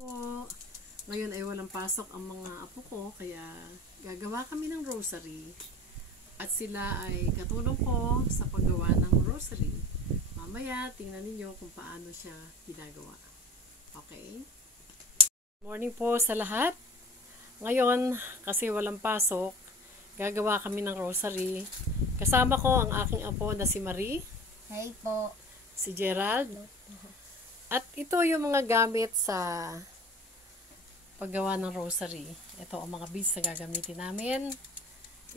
Po. Ngayon ay walang pasok ang mga apo ko, kaya gagawa kami ng rosary. At sila ay katulong ko sa paggawa ng rosary. Mamaya, tingnan ninyo kung paano siya ginagawa. Okay? Morning po sa lahat. Ngayon, kasi walang pasok, gagawa kami ng rosary. Kasama ko ang aking apo na si Marie. Hey po. Si Gerald. At ito yung mga gamit sa paggawa ng rosary. Ito ang mga beads na gagamitin namin.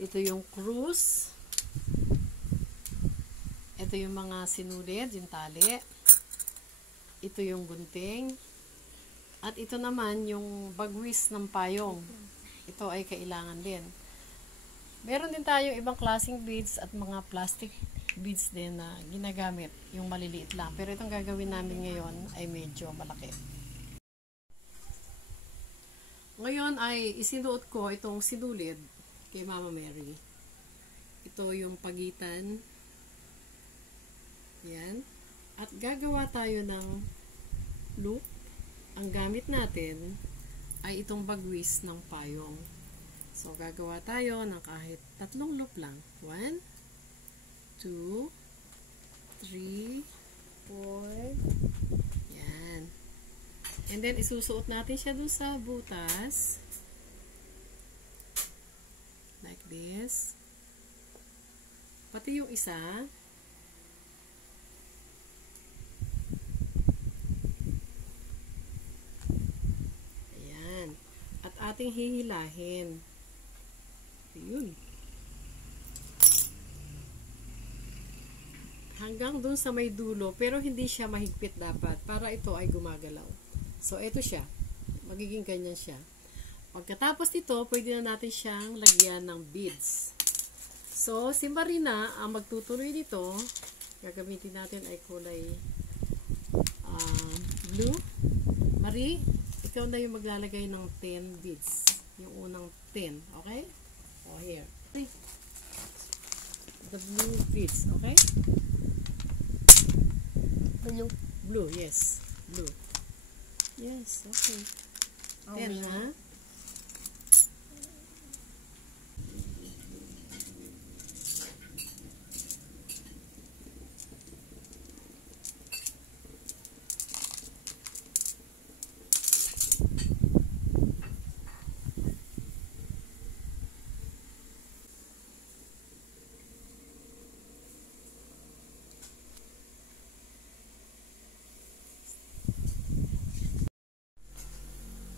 Ito yung krus. Ito yung mga sinulid, yung tali. Ito yung gunting. At ito naman yung bagwis ng payong. Ito ay kailangan din. Meron din tayong ibang klaseng beads at mga plastic beads din na ginagamit. Yung maliliit lang. Pero itong gagawin namin ngayon ay medyo malaki. Ngayon ay isinuot ko itong sinulid kay Mama Mary. Ito yung pagitan. Yan. At gagawa tayo ng loop. Ang gamit natin ay itong bagwis ng payong. So, gagawa tayo ng kahit 3 loop lang. 1, 2, 3, 4. Yan. And then, isusuot natin siya dun sa butas. Like this. Pati yung isa. Ayan. At ating hihilahin. Ayun. Hanggang dun sa may dulo, pero hindi siya mahigpit dapat para ito ay gumagalaw. So, ito siya. Magiging ganyan siya. Pagkatapos nito, pwede na natin siyang lagyan ng beads. So, si Marina, ang magtutuloy dito, gagamitin natin ay kulay blue. Marie, ikaw na yung maglalagay ng 10 beads. Yung unang 10, okay? Oh, here. The blue beads, okay? Blue. Blue, yes. Blue. Yes, okay. 10, ha?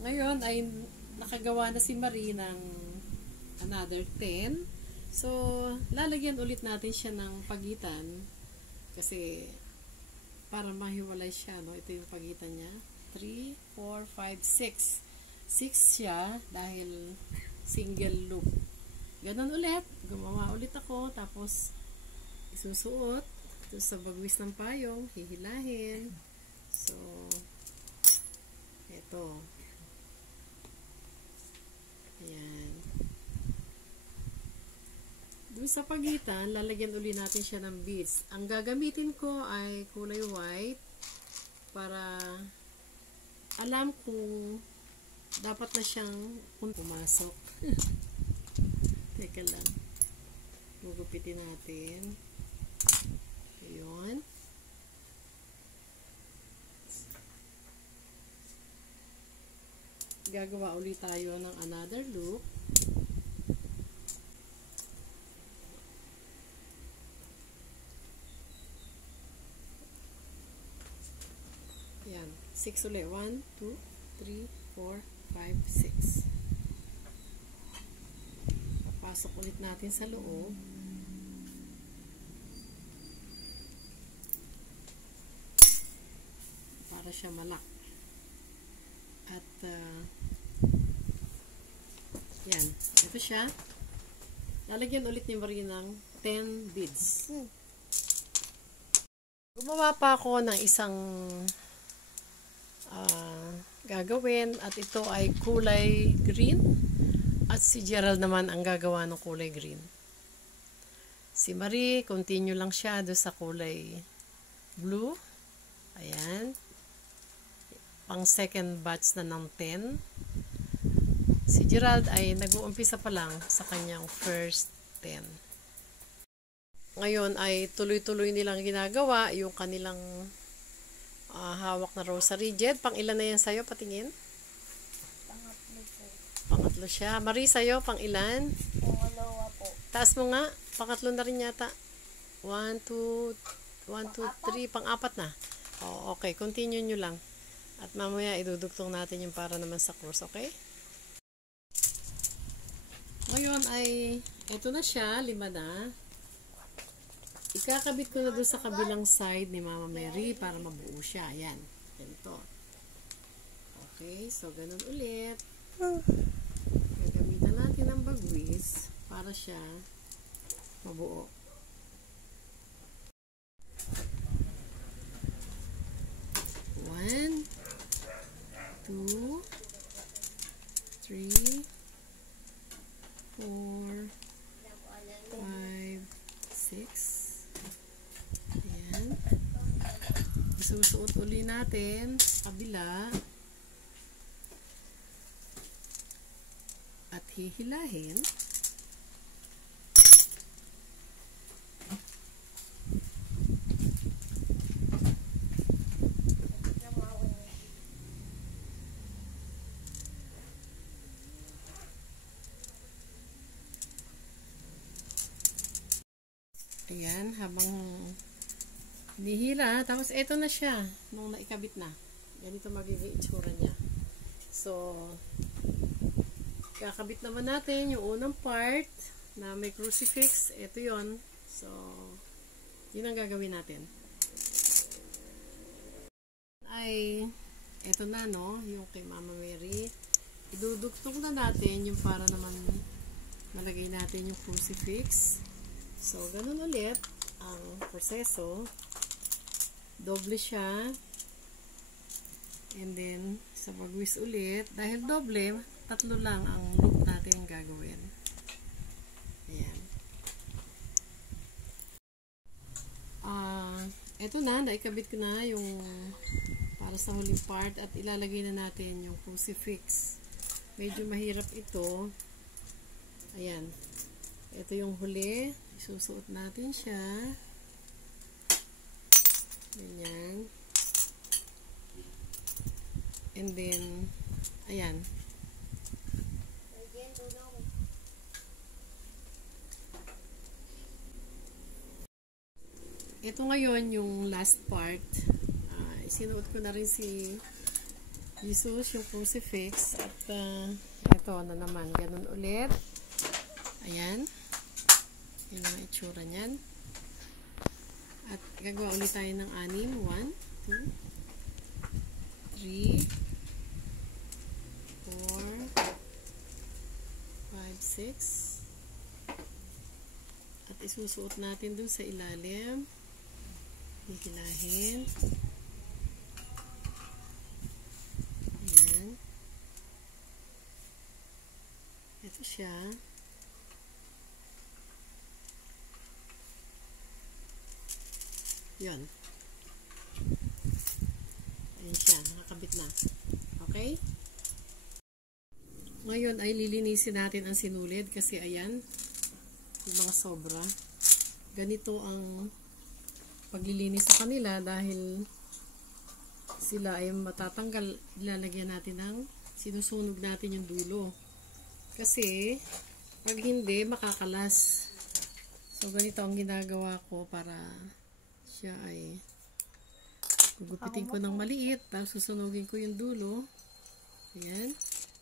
Ngayon ay nakagawa na si Marie ng another 10. So, lalagyan ulit natin siya ng pagitan kasi para mahiwalay siya, no? Ito yung pagitan niya. 3, 4, 5, 6. 6 siya dahil single loop. Ganon ulit. Gumawa ulit ako. Tapos, isusuot. Ito sa bagwis ng payong. Hihilahin. So, ito. Ayan. Doon sa pagitan, lalagyan uli natin siya ng beads. Ang gagamitin ko ay kulay white para alam kung dapat na siyang pumasok. Teka lang. Gugupitin natin. Ayun. Gagawa ulit tayo ng another loop. Yan. 6 ulit. 1, 2, 3, 4, 5, 6. Papasok ulit natin sa loob. Para siya malak. At, yan. Ito siya. Lalagyan ulit ni Marie ng 10 beads. Gumawa pa ako ng isang gagawin at ito ay kulay green at si Gerald naman ang gagawa ng kulay green. Si Marie, continue lang siya doon sa kulay blue. Ayan. pang second batch na ng 10. Si Gerald ay nag-uumpisa pa lang sa kanyang first 10. Ngayon ay tuloy-tuloy nilang ginagawa yung kanilang hawak na rosary. Jed, pang ilan na yan sa'yo? Patingin. Pangatlo po. Pangatlo siya. Marie, sa'yo, pang ilan? Pangalawa po. Taas mo nga. Pangatlo na rin yata. 1, 2, 3. Pang-apat na. Oh, okay. Continue nyo lang. At mamaya idudugtong natin yung para naman sa cross. Okay? Ngayon ay, eto na siya. 5 na. Ikakabit ko na doon sa kabilang side ni Mama Mary para mabuo siya. Ayan. Ganito. Okay. So, ganun ulit. Gagamitan natin ang bagwis para siya mabuo. One, 2, 3, 4, 5, 6. Ayan. Isusuot uli natin kabila at hihilahin. Ayan, habang hinihila. Tapos, eto na siya. Nung naikabit na. Ganito magiging itsura niya. So, kakabit naman natin yung unang part na may crucifix. Ito yon. So, yun ang gagawin natin. Ay, eto na, no? Yung kay Mama Mary. Idudugtong na natin yung para naman malagay natin yung crucifix. So, ganun ulit ang proseso. Doble siya. And then, sa bagwis ulit. Dahil doble, 3 lang ang loop natin gagawin. Ayan. Ito na, naikabit ko na yung para sa huling part at ilalagay na natin yung crucifix. Medyo mahirap ito. Ayan. Ito yung huli. Isusuot natin siya. Ganyan. And then, ayan. Ito ngayon yung last part. Isinuot ko na rin si Jesus, yung crucifix. At ito na naman. Ganun ulit. Ayan. Yan ang itsura niyan. At gagawa ulit tayo ng 6. 1, 2, 3, 4, 5, 6. At isusuot natin dun sa ilalim. Hihilahin. Ayan. Ito siya. Yan. Ayan siya. Nakakabit na. Okay? Ngayon ay lilinisin natin ang sinulid kasi ayan. Yung mga sobra. Ganito ang paglilinis sa kanila dahil sila ay matatanggal. Ilalagyan natin ng sinusunog natin yung dulo. Kasi pag hindi, makakalas. So, ganito ang ginagawa ko para siya ay gugupitin ko ng maliit tapos susunugin ko yung dulo. Ayan.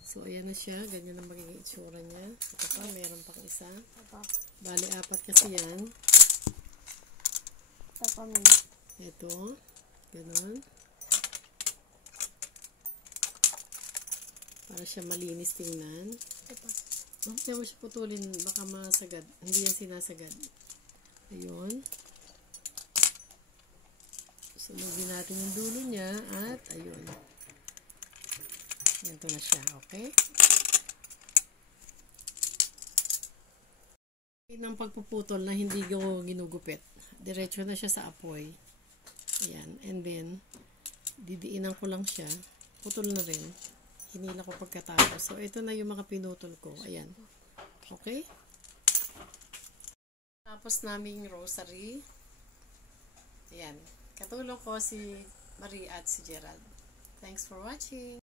So, ayan na siya. Ganyan ang magiging itsura niya. Ito pa, meron pang isa. Bali, 4 kasi yan. Ito. Ganon. Para siya malinis tingnan. Huwag niya mo siya putulin. Baka masagad. Hindi yan sinasagad. Ayun. Sunugin natin yung dulo niya at ayun. Ganito na siya, okay? Ng pagpuputol na hindi ginugupit. Diretso na siya sa apoy. Ayan. And then, didiinan ko lang siya. putol na rin. Hinila ko pagkatapos. So, ito na yung mga pinutol ko. Ayan. Okay? Tapos naming rosary. Ayan. Katulong ko si Marie at si Gerald. Thanks for watching.